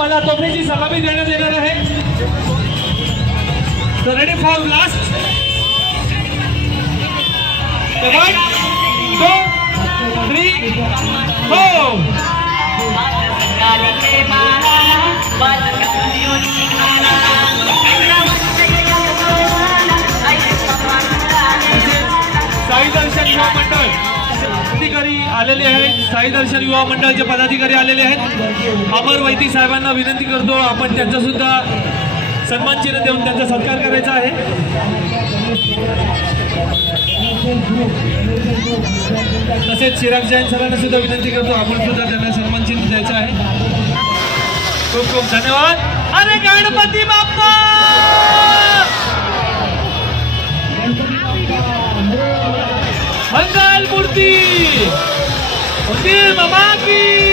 आम्हाला तोफेची सलामी देण्यात येणार आहे. तर रेडी फॉर लास्ट 1 2 3 4. साई दर्शन युवा मंडळ पदाधिकारी आलेले आहेत. साई दर्शन युवा मंडळाचे पदाधिकारी आलेले आहेत. अमर वैती साहेबांना विनंती करतो आपण त्यांचा सुद्धा सन्मान चिन्ह देऊन त्यांचा सत्कार करायचा आहे. तसेच चिराग जैन सरांना सुद्धा विनंती करतो आपण सुद्धा त्यांना सन्मान चिन्ह द्यायचं आहे. खूप खूप धन्यवाद. अरे गणपती बाप्पा मंगल मूर्ती मामा की